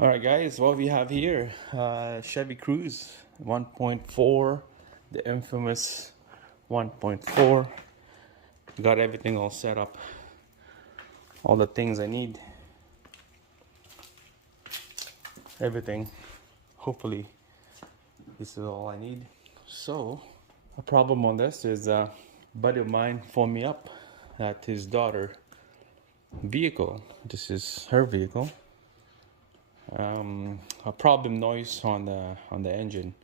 Alright guys, what we have here, Chevy Cruze 1.4, the infamous 1.4. Got everything all set up, all the things I need, everything. Hopefully this is all I need. So a problem on this is a buddy of mine phoned me up that his daughter vehicle, this is her vehicle, a problem noise on the engine,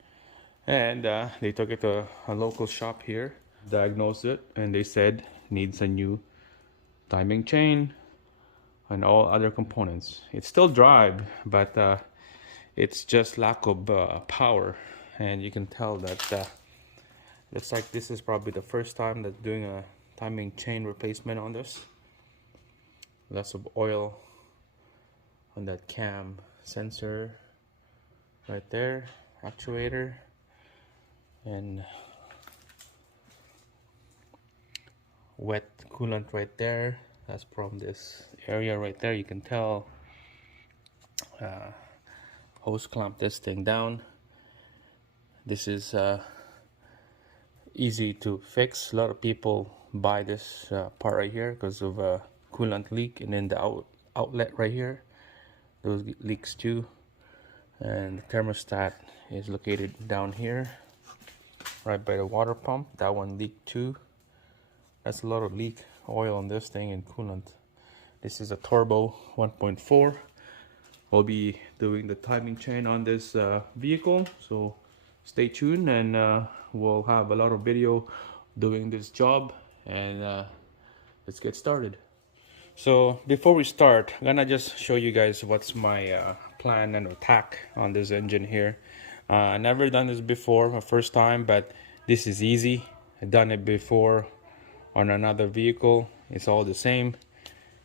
and they took it to a local shop here, diagnosed it, and they said needs a new timing chain and all other components. It still drive, but it's just lack of power, and you can tell that looks like this is probably the first time that doing a timing chain replacement on this. Lots of oil on that cam sensor right there, actuator, and wet coolant right there. That's from this area right there. You can tell hose clamp this thing down. This is easy to fix. A lot of people buy this part right here because of a coolant leak, and then the outlet right here, those leaks too. And the thermostat is located down here right by the water pump. That one leaked too. That's a lot of leak oil on this thing and coolant. This is a turbo 1.4. I'll be doing the timing chain on this vehicle, so stay tuned, and we'll have a lot of video doing this job, and let's get started. So before we start, I'm gonna just show you guys what's my plan and attack on this engine here. Never done this before, my first time, but this is easy. I've done it before on another vehicle. It's all the same,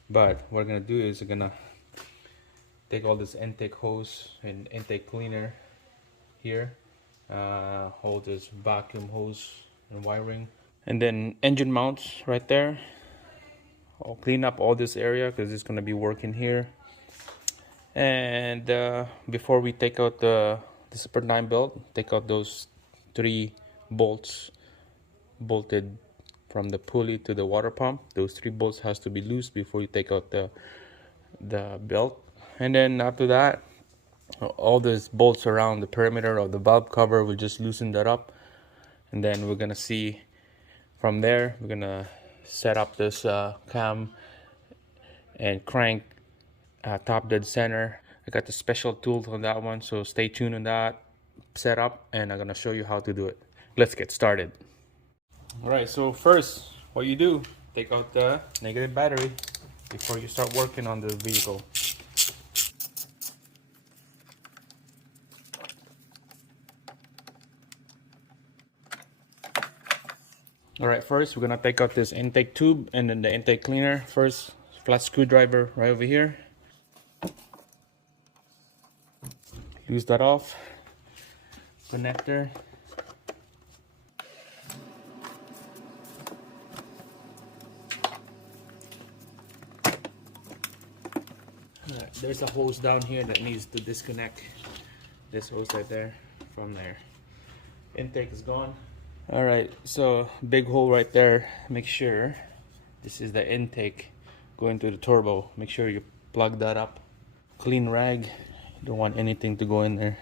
but what I'm gonna do is I'm gonna take all this intake hose and intake cleaner here, hold this vacuum hose and wiring, and then engine mounts right there. I'll clean up all this area because it's going to be working here. And before we take out the Serpentine belt, take out those 3 bolts bolted from the pulley to the water pump. Those 3 bolts has to be loose before you take out the belt. And then after that, all these bolts around the perimeter of the valve cover, we'll just loosen that up, and then we're gonna see from there. We're gonna set up this cam and crank top dead center. I got the special tool on that one, so stay tuned on that setup, and I'm gonna show you how to do it. Let's get started. All right, so first what you do, take out the negative battery before you start working on the vehicle. All right, first we're gonna take out this intake tube and then the intake cleaner. First, flat screwdriver right over here. Use that off. Connector. Right, there's a hose down here that needs to disconnect. This hose right there from there. Intake is gone. Alright, so big hole right there. Make sure this is the intake going to the turbo. Make sure you plug that up. Clean rag. You don't want anything to go in there.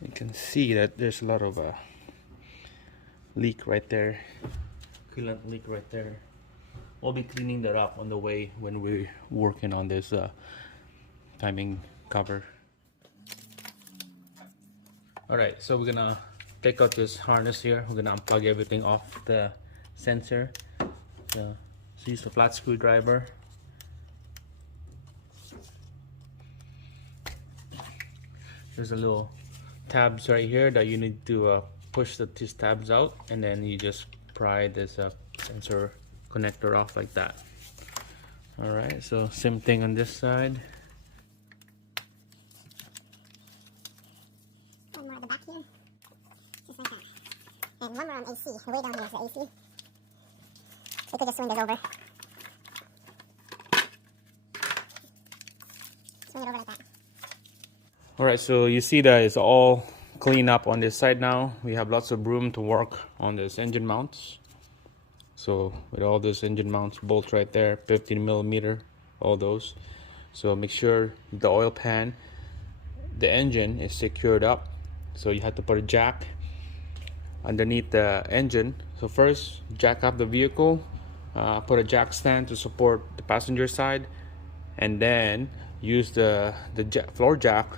You can see that there's a lot of leak right there. Coolant leak right there. We'll be cleaning that up on the way when we're working on this timing cover. Alright, so we're gonna take out this harness here. We're gonna unplug everything off the sensor. So use the flat screwdriver. There's a little tabs right here that you need to push these tabs out, and then you just pry this sensor connector off like that. Alright, so same thing on this side. One more at the back here. Just like that. And one more on AC. The way down here is the AC. We could just swing this over. swing it over like that. Alright, so you see that it's all clean up on this side now. We have lots of room to work on this engine mounts. So with all those engine mounts, bolts right there, 15 millimeter, all those. So make sure the oil pan, the engine is secured up. So you have to put a jack underneath the engine. So first, jack up the vehicle, put a jack stand to support the passenger side, and then use the floor jack.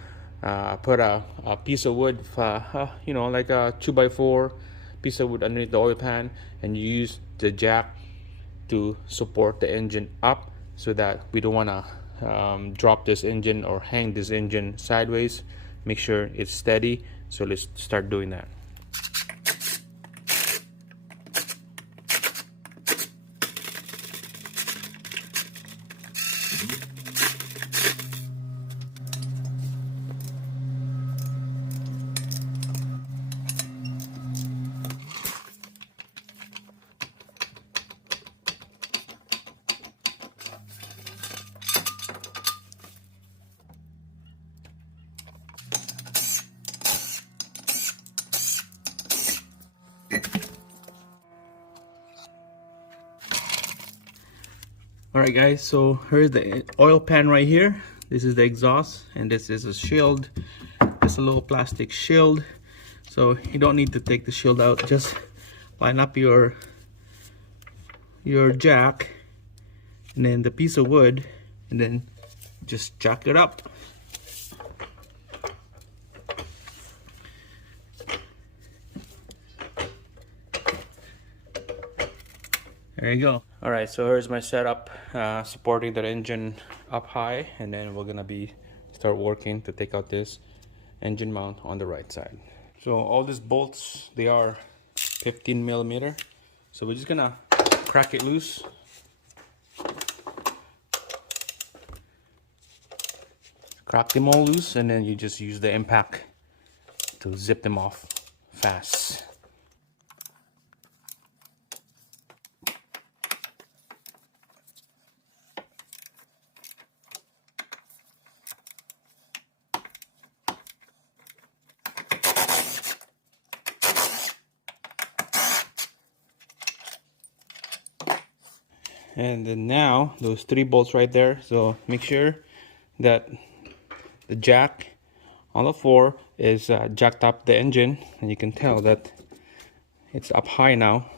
Put a piece of wood, you know, like a 2x4 piece of wood underneath the oil pan, and you use the jack to support the engine up, so that we don't want to drop this engine or hang this engine sideways. Make sure it's steady. So let's start doing that. Alright guys, so here's the oil pan right here. This is the exhaust, and this is a shield. Just a little plastic shield. So you don't need to take the shield out. Just line up your jack and then the piece of wood, and then just jack it up. There you go. All right, so here's my setup, supporting the engine up high, and then we're gonna start working to take out this engine mount on the right side. So all these bolts, they are 15 millimeter. So we're just gonna crack it loose. Crack them all loose, and then you just use the impact to zip them off fast. And then now those 3 bolts right there, so make sure that the jack on the floor is jacked up the engine, and you can tell that it's up high now.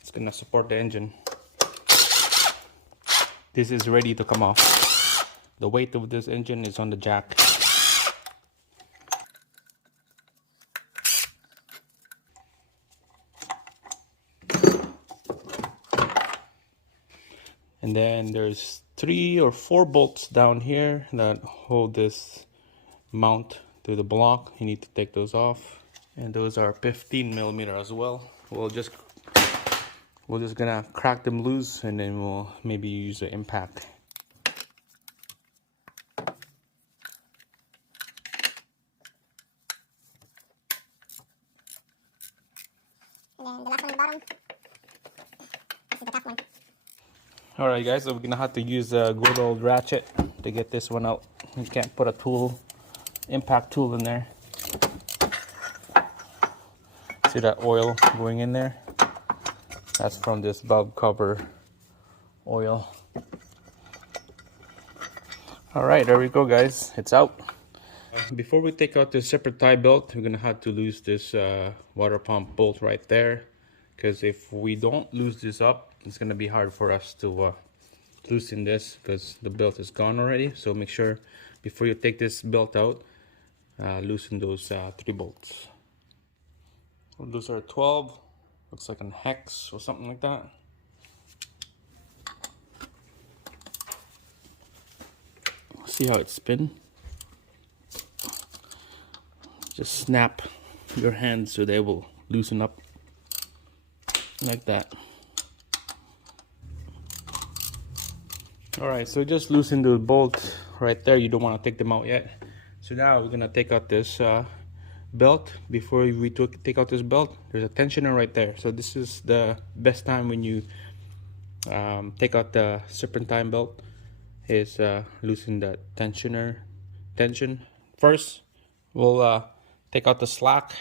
It's gonna support the engine. This is ready to come off. The weight of this engine is on the jack. And then there's 3 or 4 bolts down here that hold this mount to the block. You need to take those off, and those are 15 millimeter as well. We're just gonna crack them loose, and then we'll maybe use the impact. And then the last one in the bottom. This is the top one. Alright guys, so we're gonna have to use a good old ratchet to get this one out. You can't put a tool, impact tool in there. See that oil going in there? That's from this valve cover oil. Alright, there we go guys, it's out. Before we take out the Serpentine belt, we're gonna have to lose this water pump bolt right there, because if we don't lose this up, it's gonna be hard for us to loosen this, because the belt is gone already. So make sure before you take this belt out, loosen those 3 bolts. Well, those are 12, looks like a hex or something like that. See how it spins? Just snap your hands so they will loosen up like that. Alright, so just loosen the bolts right there. You don't want to take them out yet. So now we're gonna take out this belt. Before we take out this belt, there's a tensioner right there. So this is the best time when you take out the Serpentine belt, is loosen that tensioner tension. First, we'll take out the slack.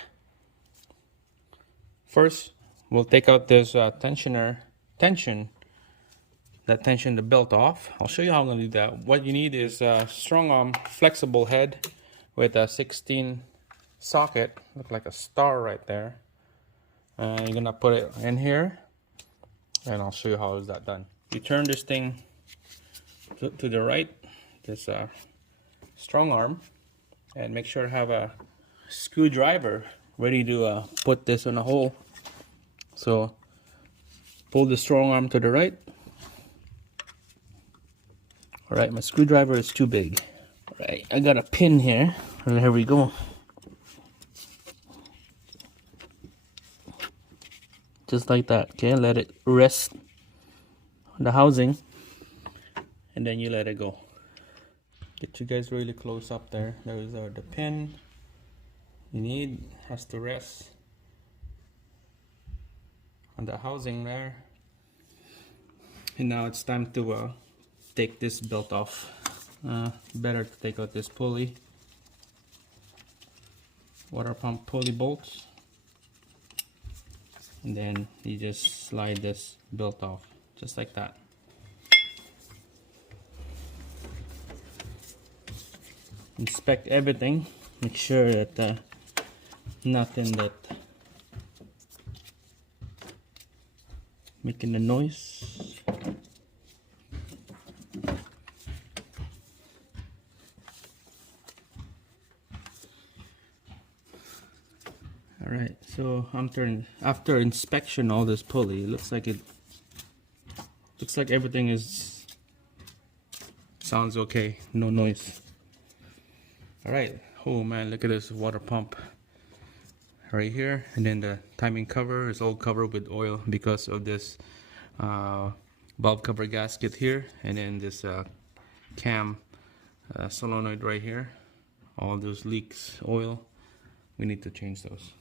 First, we'll take out this tension the belt off. I'll show you how I'm gonna do that. What you need is a strong arm flexible head with a 16 socket, look like a star right there. And you're gonna put it in here, and I'll show you how is that done. You turn this thing to the right, this strong arm, and make sure to have a screwdriver ready to put this in a hole. So pull the strong arm to the right. Alright, my screwdriver is too big. Alright, I got a pin here, and here we go. Just like that, okay? Let it rest on the housing, and then you let it go. Get you guys really close up there. There's the pin you need, has to rest on the housing there. And now it's time to take this belt off. Better to take out this pulley, water pump pulley bolts, and then you just slide this belt off just like that. Inspect everything, make sure that nothing that making a noise. Alright, so after inspection all this pulley, it looks like everything sounds okay, no noise. Alright, oh man, look at this water pump right here, and then the timing cover is all covered with oil because of this valve cover gasket here, and then this cam solenoid right here. All those leaks, oil, we need to change those.